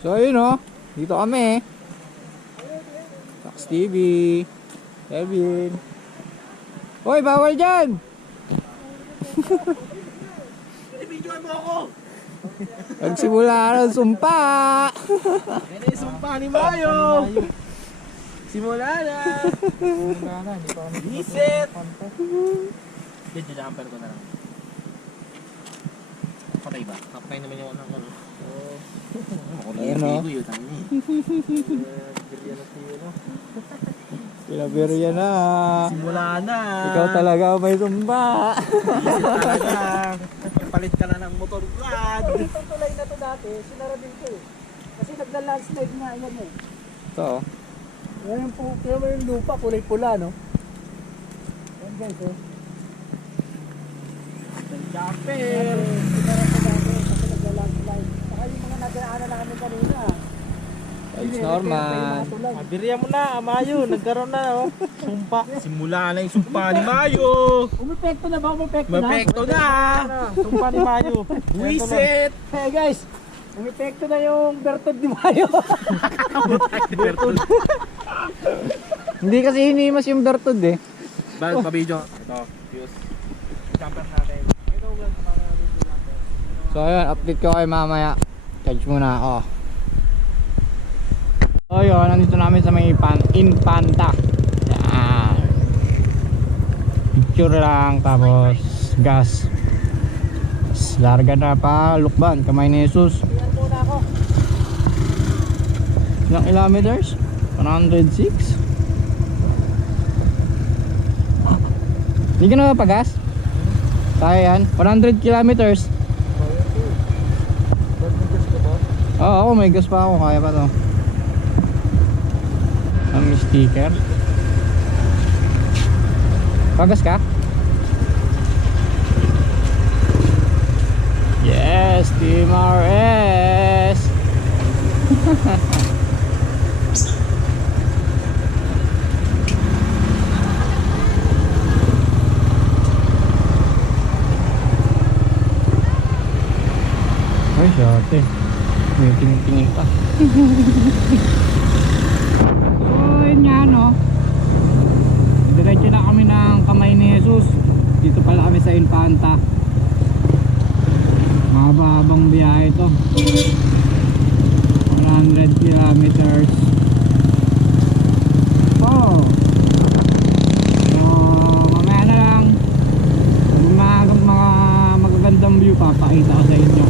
So ayun o, dito kami. Fox TV, Kevin. Hoy, bawal dyan! Ibigyan mo ako! Nagsimula ng sumpa! Yan ay sumpa ni Mayo! Simula na! Visit! Dito, jumper ko na lang. Patay ba? Kapay naman yung anak ko. Ayun o. Aberya na. Simula na. Ikaw talaga may sumpa. Talaga. Palit ka na ng motor vlog. Itong tulay na to dati, sinara din ko eh. Kasi nagla-landslide nga yan eh. Ito o. Yan yung, yung lupa, kulay pula no? Yan guys eh. Jumper. Sinara to dati kasi nagla-landslide. Saka yung mga nagaan na namin kanina. It's normal. Aberya mo na, Mayo. Nagkaroon na, oh. Sumpa. Simula na yung sumpa ni Mayo. Umepekto na ba? Umepekto na? Mapekto na. Sumpa ni Mayo. Buisit. Hey guys, umepekto na yung bertod ni Mayo. Hindi kasi hinimas yung bertod eh. Bakit pa video? Ito, fuse. Jumper natin. Ito vlog pa mga video natin. So ayun, update ko kayo mamaya. Charge muna ako. So yun, nandito namin sa may Infanta. Yan. Picture lang, tapos gas. Tapos larga na pa, lukban, kamay ni Jesus. Ayan muna ako. Ilang kilometers? 106. Hindi ka na pagas? Kaya yan, 100 kilometers. Oo, ako may gas pa ako, kaya pa to. Ang sticker. Pagas ka? Yes, Team RS. Ay, syate. May tingin pa. So, yun nga no. Diretso na kami ng kamay ni Jesus. Dito pala kami sa Infanta. Mahaba-habang biyahe ito. 100 kilometers. Oh. So, mamaya na lang. Mga magagandang view papakita ko sa inyo.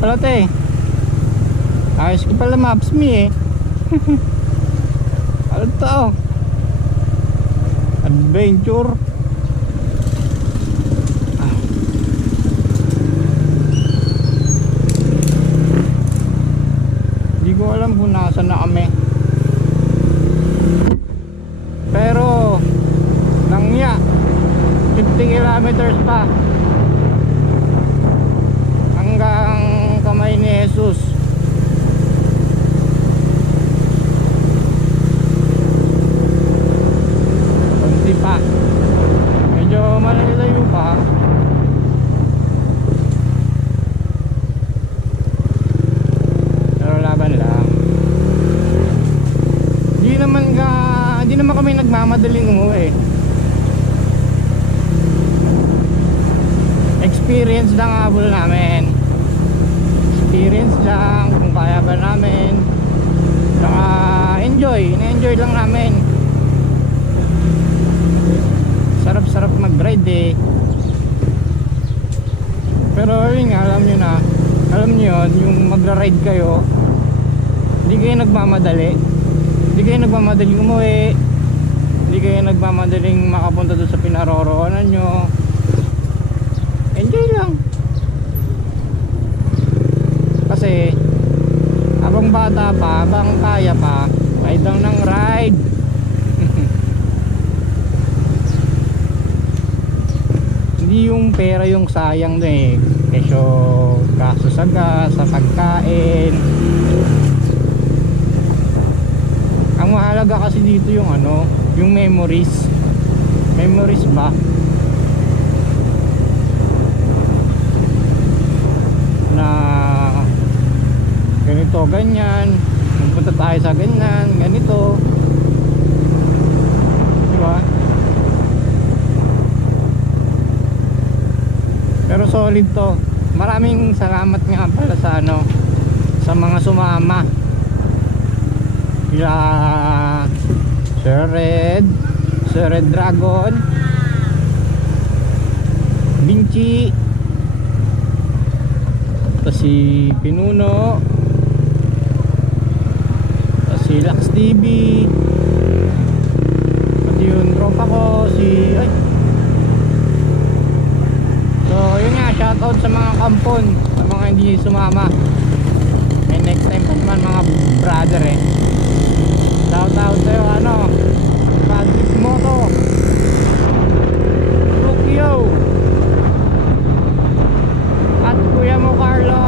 pala te. Ayos ko pala maps me eh. Ano to? Adventure. Hindi ko alam kung nasa na kami. Pero nangya 50 kilometers pa hanggang kamay ni Jesus. Kunti pa, medyo malalayo pa. Pero laban lang. Hindi naman kami nagmamadaling umuwi. Experience lang habol namin. Experience lang kung kaya ba namin. Saka na-enjoy lang namin. Sarap-sarap mag-ride eh. Pero yun nga, alam nyo yun, yung magra-ride kayo, hindi kayo nagmamadali. Hindi kayo nagmamadaling umuwi. Hindi kayo nagmamadaling makapunta doon sa pinaroroonan nyo. Enjoy lang. Kasi habang bata pa, habang kaya pa, ride lang ng ride. Hindi yung pera yung sayang na eh. Kesyo kaso sa gas, sa pagkain. Ang mahalaga kasi dito yung yung memories. Memories ba? Na ganito, ganyan, magpunta tayo sa ganyan, ganito, diba? Pero solid to. Maraming salamat nga pala sa mga sumama. Kila Sir Red Dragon, Vinci, tapos si Pinuno, tapos si Lax TV, pati yung tropa ko so yun nga, shoutout sa mga kampon, sa mga hindi sumama. And next time pa naman mga brother eh. Shoutout sa'yo Patrick Moto, Tokyo, at kuya mo Carlo.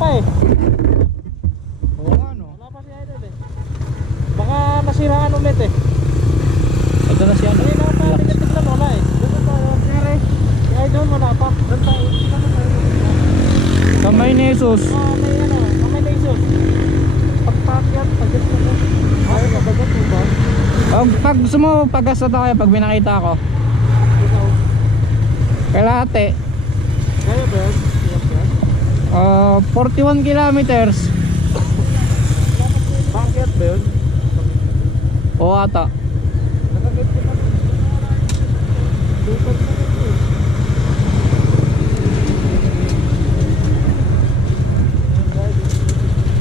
pa eh. Oo nga no. Wala pa si Idol eh. Baka nasiraan ulit eh. Ito na siya no. Hindi na pa, tignan wala eh. Doon na tayo. Nangyari. Si Idol wala pa. Doon tayo. Kamay ni Jesus. May ano, may lasos. Pagpakyat, pagkat mo ko. Ayaw ka bagat mo ba? Pag gusto mo pagkasta tayo pag binakita ako. Ikaw. Kalahati. Kaya ba yun? Kaya ba? 41 kilometers. Pakyat ba yun? O ata. Nakagit ko na. Lupad na ito eh.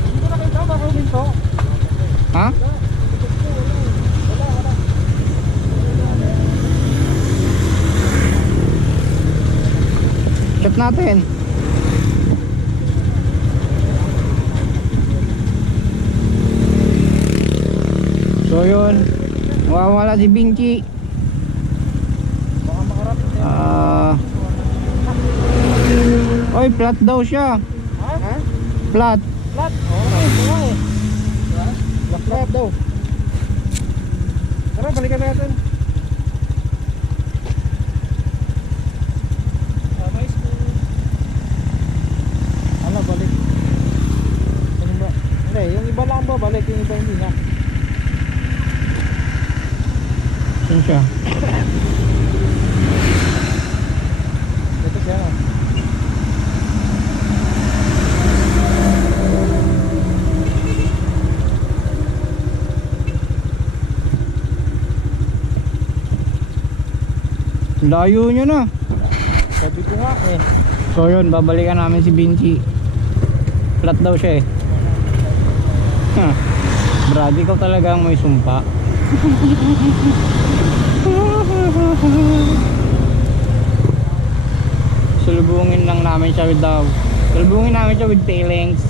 Hindi ko nakita, marunong to. Ha? Shot natin. So yun, mawawala si Vinci. Baka makarating tayo. Oy, flat daw siya. Ha? Ha? Flat. Flat? Oo, nga eh. Flat daw. Tara, balikan natin. Ano, balik? Ano ba? Hindi, yung iba lang ba balik, yung iba hindi na. Saan siya? Ito siya. Layo nyo na. Sabi ko nga eh. So yun, babalikan namin si Vinci. Flat daw siya eh. Huh. Brad, ikaw talagang may sumpa. Salubungin lang namin siya with daw. Salubungin namin siya with tailings.